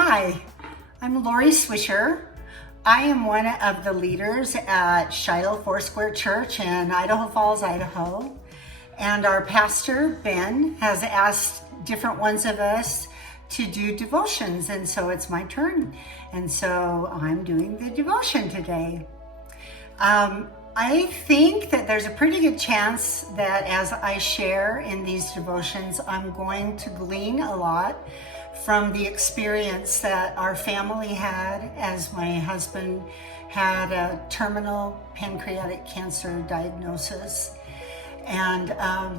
Hi, I'm Lorie Swisher. I am one of the leaders at Shiloh Foursquare Church in Idaho Falls, Idaho. And our pastor, Ben, has asked different ones of us to do devotions. And so it's my turn. And so I'm doing the devotion today. I think that there's a pretty good chance that as I share in these devotions, I'm going to glean a lot from the experience that our family had as my husband had a terminal pancreatic cancer diagnosis. And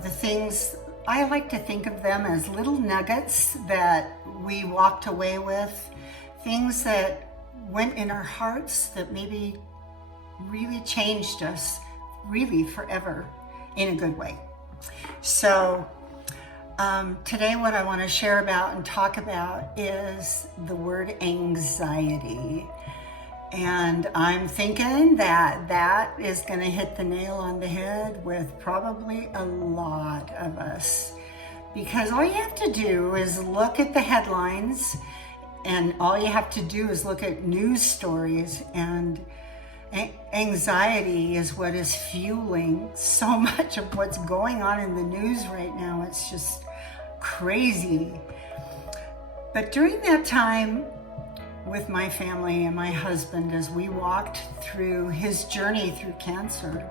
the things, I like to think of them as little nuggets that we walked away with, things that went in our hearts that maybe really changed us really forever in a good way. So today what I want to share about and talk about is the word anxiety. And I'm thinking that that is going to hit the nail on the head with probably a lot of us. Because all you have to do is look at the headlines, and all you have to do is look at news stories, and anxiety is what is fueling so much of what's going on in the news right now. It's just crazy. But during that time with my family and my husband, as we walked through his journey through cancer,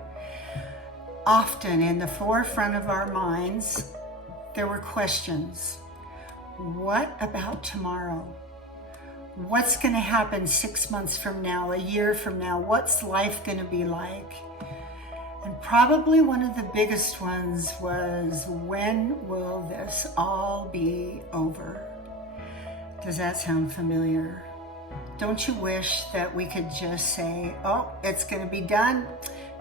often in the forefront of our minds, there were questions. What about tomorrow? What's going to happen 6 months from now, a year from now? What's life going to be like? And probably one of the biggest ones was, when will this all be over? Does that sound familiar? Don't you wish that we could just say, oh, it's going to be done.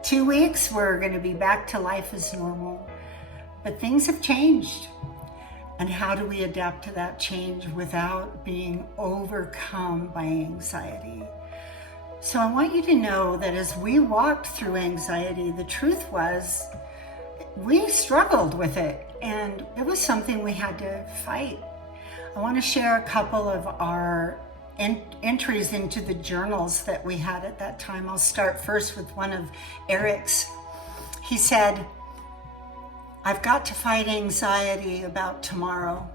2 weeks, we're going to be back to life as normal. But things have changed. And how do we adapt to that change without being overcome by anxiety? So I want you to know that as we walked through anxiety, the truth was we struggled with it, and it was something we had to fight. I want to share a couple of our entries into the journals that we had at that time. I'll start first with one of Eric's. He said, I've got to fight anxiety about tomorrow.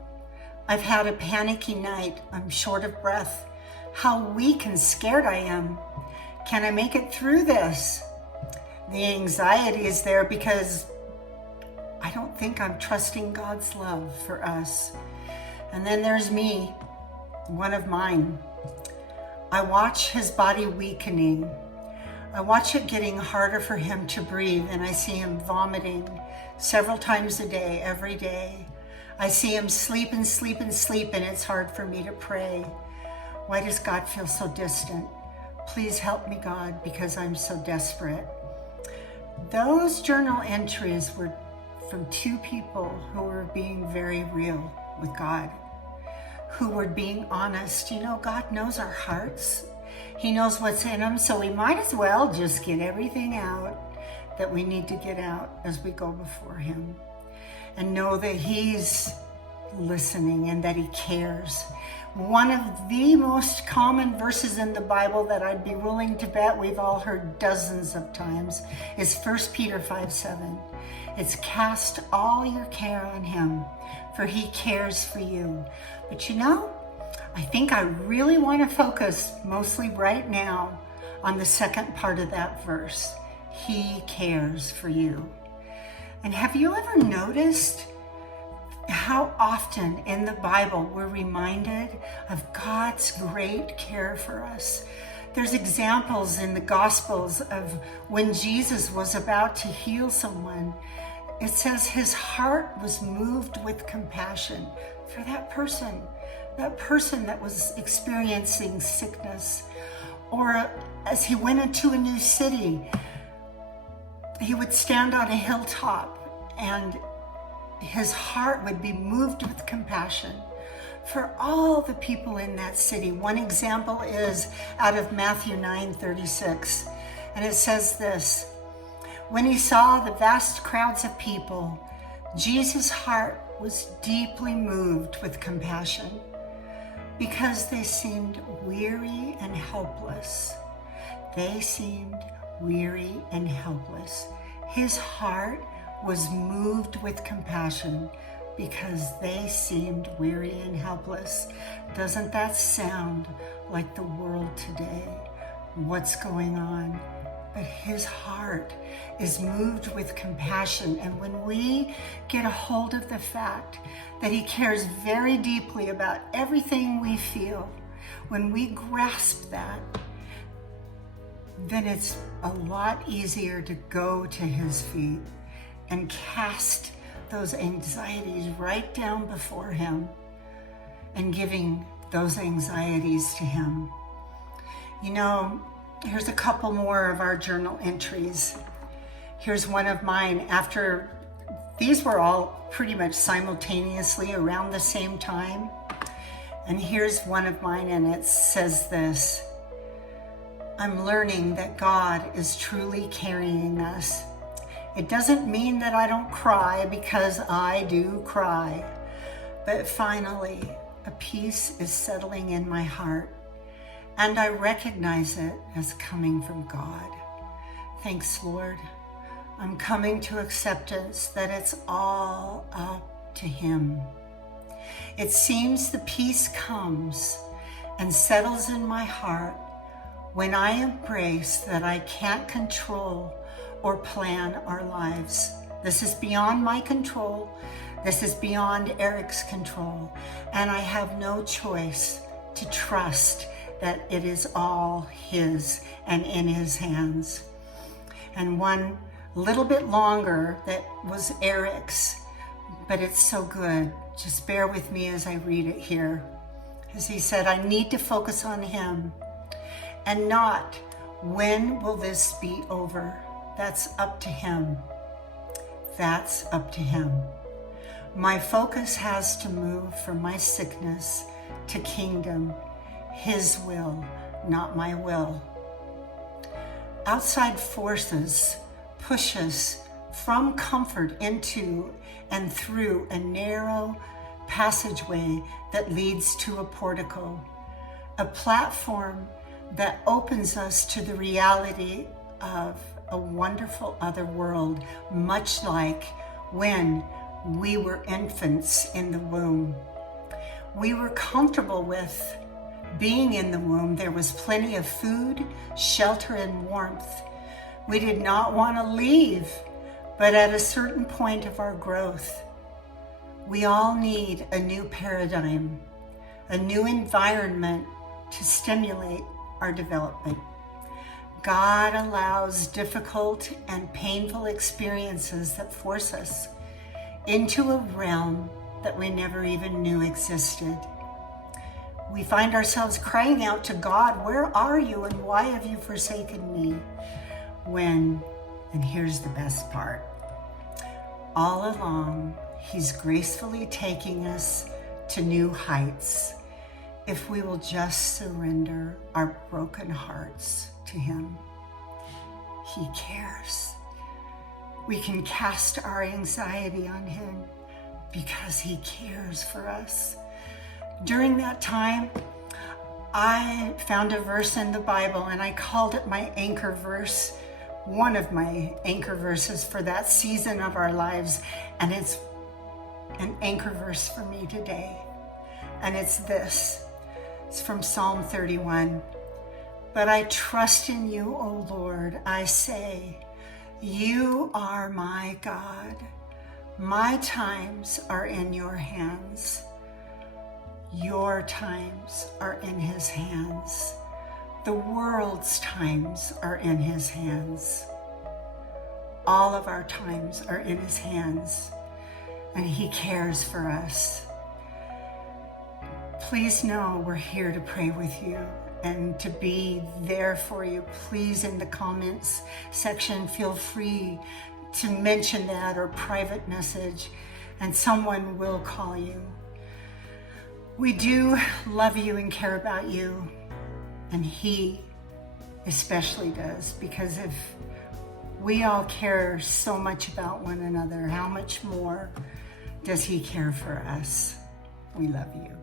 I've had a panicky night. I'm short of breath. How weak and scared I am. Can I make it through this? The anxiety is there because I don't think I'm trusting God's love for us. And then there's me, one of mine. I watch his body weakening. I watch it getting harder for him to breathe, and I see him vomiting several times a day, every day. I see him sleep, and it's hard for me to pray. Why does God feel so distant? Please help me, God, because I'm so desperate. Those journal entries were from two people who were being very real with God, who were being honest. You know, God knows our hearts. He knows what's in them, so we might as well just get everything out that we need to get out as we go before him, and know that he's listening and that he cares. One of the most common verses in the Bible that I'd be willing to bet we've all heard dozens of times is 1 Peter 5:7. It's cast all your care on him, for he cares for you. But you know, I think I really want to focus mostly right now on the second part of that verse. He cares for you. And have you ever noticed how often in the Bible we're reminded of God's great care for us? There's examples in the Gospels of when Jesus was about to heal someone. It says his heart was moved with compassion for that person that was experiencing sickness. Or as he went into a new city, he would stand on a hilltop and his heart would be moved with compassion for all the people in that city. One example is out of Matthew 9:36, and it says this: when he saw the vast crowds of people, Jesus' heart was deeply moved with compassion because they seemed weary and helpless. They seemed weary and helpless. His heart was moved with compassion because they seemed weary and helpless. Doesn't that sound like the world today? What's going on? But his heart is moved with compassion. And when we get a hold of the fact that he cares very deeply about everything we feel, when we grasp that, then it's a lot easier to go to his feet and cast those anxieties right down before him and giving those anxieties to him. You know, here's a couple more of our journal entries. Here's one of mine after, these were all pretty much simultaneously around the same time. And here's one of mine, and it says this: I'm learning that God is truly carrying us. It doesn't mean that I don't cry, because I do cry. But finally, a peace is settling in my heart, and I recognize it as coming from God. Thanks, Lord. I'm coming to acceptance that it's all up to him. It seems the peace comes and settles in my heart when I embrace that I can't control or plan our lives. This is beyond my control. This is beyond Eric's control. And I have no choice to trust that it is all his and in his hands. And one little bit longer that was Eric's, but it's so good. Just bear with me as I read it here. As he said, I need to focus on him and not when will this be over. That's up to him. That's up to him. My focus has to move from my sickness to kingdom, his will, not my will. Outside forces push us from comfort into and through a narrow passageway that leads to a portico, a platform that opens us to the reality of a wonderful other world, much like when we were infants in the womb. We were comfortable with being in the womb. There was plenty of food, shelter, and warmth. We did not want to leave, but at a certain point of our growth, we all need a new paradigm, a new environment to stimulate our development. God allows difficult and painful experiences that force us into a realm that we never even knew existed. We find ourselves crying out to God, where are you and why have you forsaken me? When, and here's the best part, all along, he's gracefully taking us to new heights if we will just surrender our broken hearts to him. He cares. We can cast our anxiety on him because he cares for us. During that time, I found a verse in the Bible and I called it my anchor verse, one of my anchor verses for that season of our lives. And it's an anchor verse for me today. And it's this. It's from Psalm 31. But I trust in you, O Lord. I say, you are my God. My times are in your hands. Your times are in his hands. The world's times are in his hands. All of our times are in his hands, and he cares for us. Please know we're here to pray with you and to be there for you. Please, in the comments section, feel free to mention that or private message, and someone will call you. We do love you and care about you, and he especially does, because if we all care so much about one another, how much more does he care for us? We love you.